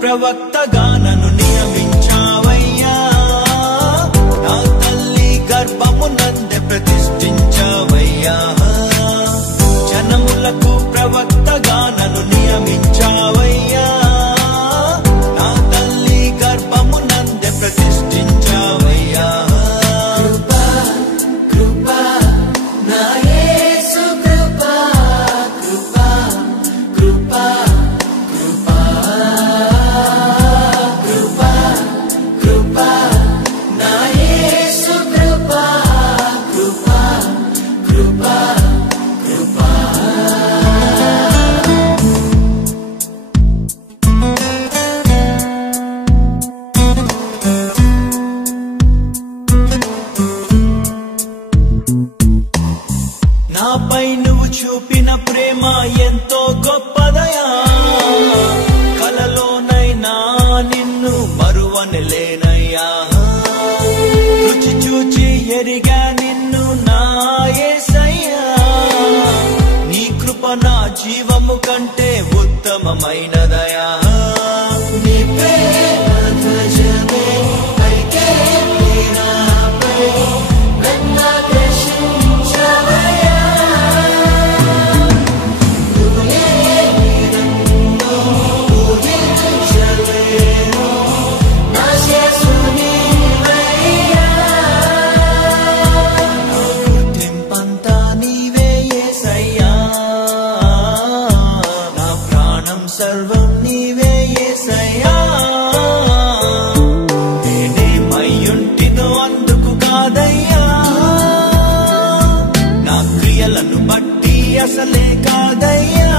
ప్రవక్తగా నన్ను నియమించావయ్యా, నా తల్లి గర్భమునందే ప్రతిష్ఠించావయ్యా. జనములకు ప్రవక్తగా నన్ను నియమించావయ్యా, నా తల్లి గర్భమునందే ప్రతిష్ఠించావయ్యా. నాపై నువ్వు చూపిన ప్రేమ ఎంతో గొప్పదయా, కలలోనైనా నిన్ను మరువనలేనయ్యా. రుచి చూచి ఎరిగా నిన్ను నా యేసయ్యా, నీ కృప నా జీవము కంటే ఉత్తమమైనదయా. నీ ప్రేమ ధ్వజమే పైకే నాపై సర్వం నీవే యేసయ్యా. నేనేమయ్యుంటినో అందుకు కాదయ్యా, నా క్రియలను బట్టి అసలే కాదయ్యా.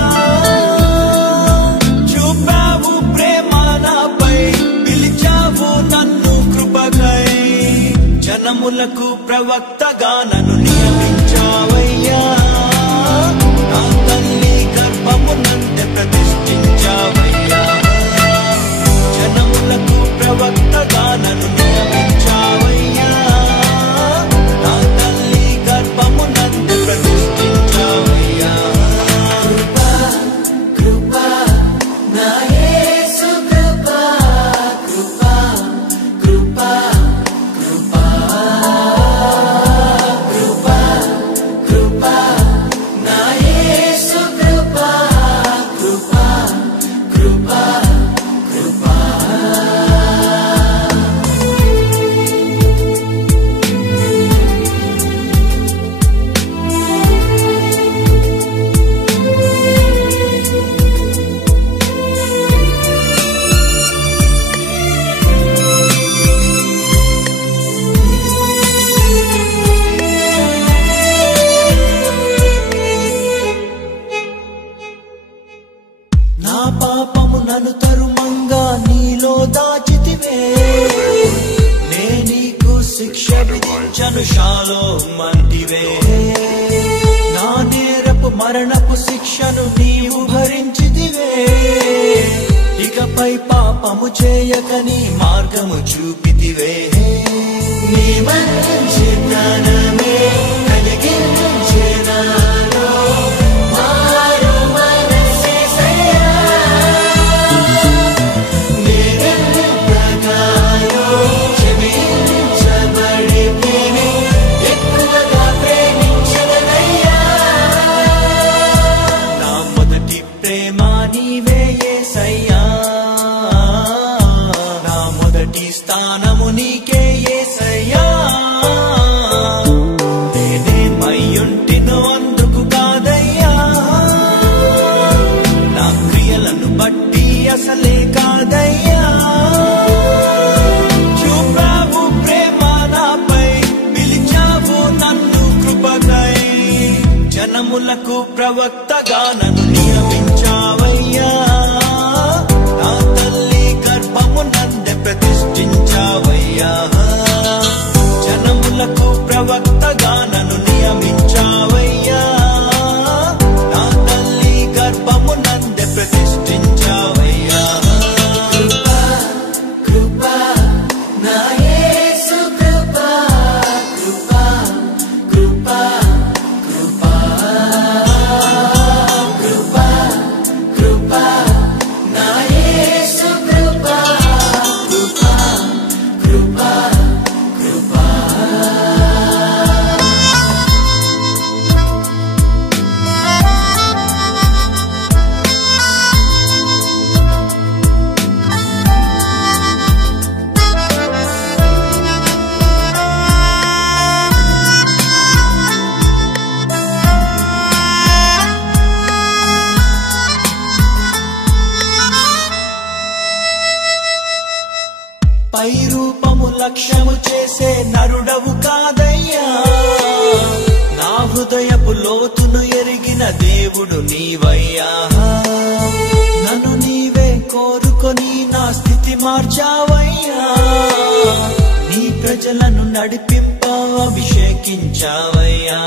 చూపావు ప్రేమ నాపై, పిలిచావు నన్ను కృపకై. జనములకు ప్రవక్తగా నన్ను నియమించావయ్యా, నా తల్లి గర్భమునందే ప్రతిష్ఠించావయ్యా. జనములకు ప్రవక్తగా నన్ను నియమించావయ్యా, నా తల్లి గర్భమునందే ప్రతిష్ఠించావయ్యా. కృపా నా యేసు కృపా, కృపా కృపా కృపా కృపా కృపా నా యేసు కృపా, కృపా కృపా కృపా. నా పాపము నన్ను తరుమంగా నీలో దాచితివే, నే నీకు శిక్ష విధించను షాలోమ్ అంటివే. నా నేరపు మరణపు శిక్షను నీవు భరించితివే, ఇకపై పాపము చేయకని మార్గము చూపితివే. నీ మంచితనమే కలిగించే నాలో మారు మనసే జనములకు ప్రవక్తగా నన్ను నియమించావయ్యా నా తల్లి గర్భము నందే ప్రతిష్ఠించావయ్యా జనములకు ప్రవక్తగా నన్ను నియమించావయ్యా నా తల్లి గర్భము నందే ప్రతిష్ఠించావయ్యా కృపా నా యేసు కృపా కృపా కృపా కృపా కృపా కృపా నా యేసు కృపా కృపా కృపా కృపా పై రూపము లక్ష్యము చేసే నరుడవు కాదయ్యా నా హృదయపు లోతును ఎరిగిన దేవుడు నీవయ్యా నన్ను నీవే కోరుకొని నా స్థితి మార్చావయ్యా నీ ప్రజలను నడిపింప అభిషేకించావయ్యా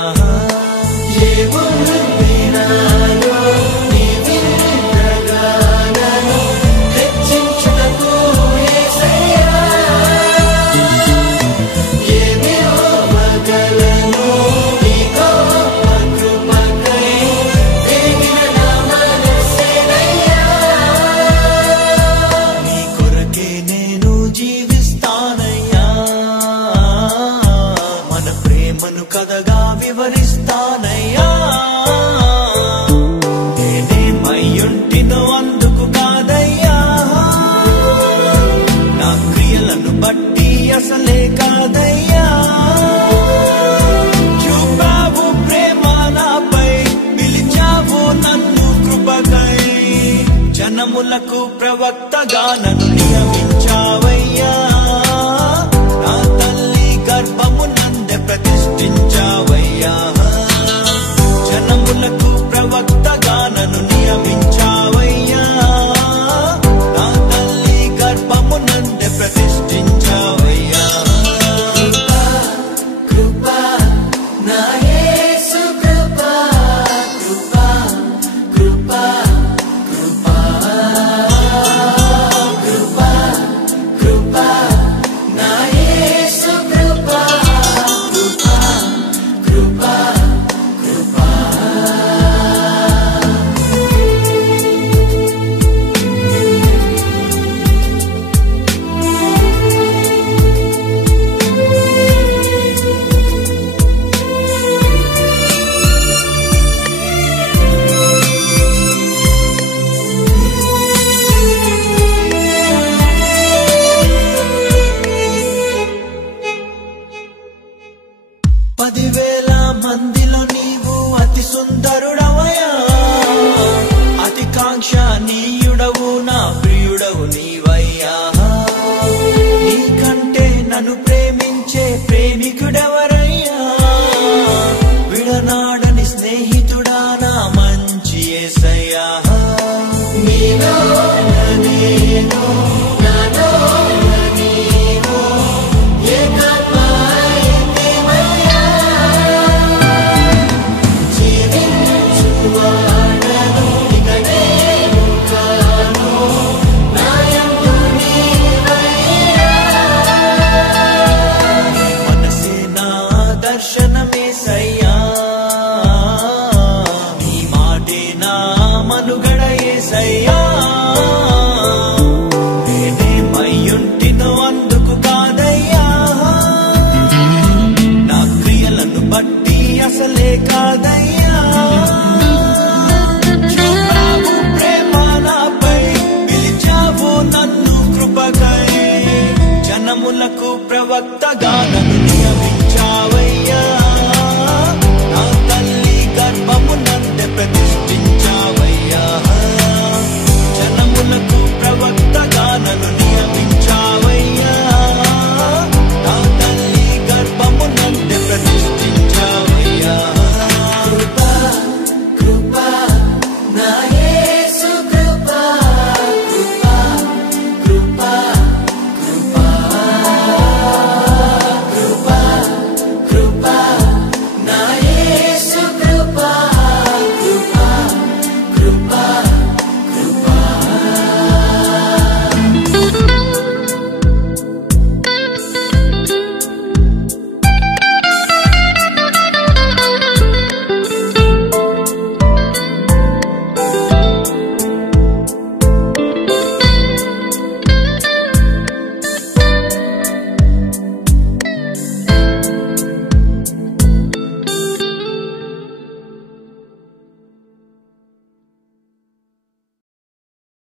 ప్రేమను కథగా వివరిస్తానయ్యా నేనేమయ్యుంటినో అందుకు కాదయ్యా నా క్రియలను బట్టి అసలే కాదయ్యా చూపావు ప్రేమ నాపై పిలిచావు నన్ను కృపకై జనములకు ప్రవక్తగా నన్ను నియమించావయ్యా నా తల్లి గర్భము నందే ప్రతిష్ఠించావయ్యా జనములకు ప్రవక్తగా నన్ను నియమించావయ్యా నా తల్లి గర్భము నందే ప్రతిష్ఠించావయ్యా కృపా నా యేసు కృపా కృపా కృపా కృపా కృపా కృపా నా యేసు కృపా కృపా కృపా కృపా పదివేల మందిలో నీవు అతి సుందరుడవయ్యా అతి కాంక్షణీయుడవు నా ప్రియుడవు నీవయ్యా నీకంటే నన్ను ప్రేమించే ప్రేమికుడెవరయ్యా విడనాడని స్నేహితుడా నా మంచి యేసయ్యా నీలో నేను నాలో నీవు ఏకమైతివయ్యా జీవించువాడను ఇక నేను కాను నాయందు నీవయ్యా మనసే నా దర్శనమేసయ్యా నీ మాటే నా మనుగడ యేసయ్యా నేనేమయ్యుంటినో అందుకు కాదయ్యా నా క్రియలను బట్టి అసలే కాదయ్యా చూపావు ప్రేమ నాపై పిలిచావు నన్ను కృపకై జనములకు ప్రవక్తగా నన్ను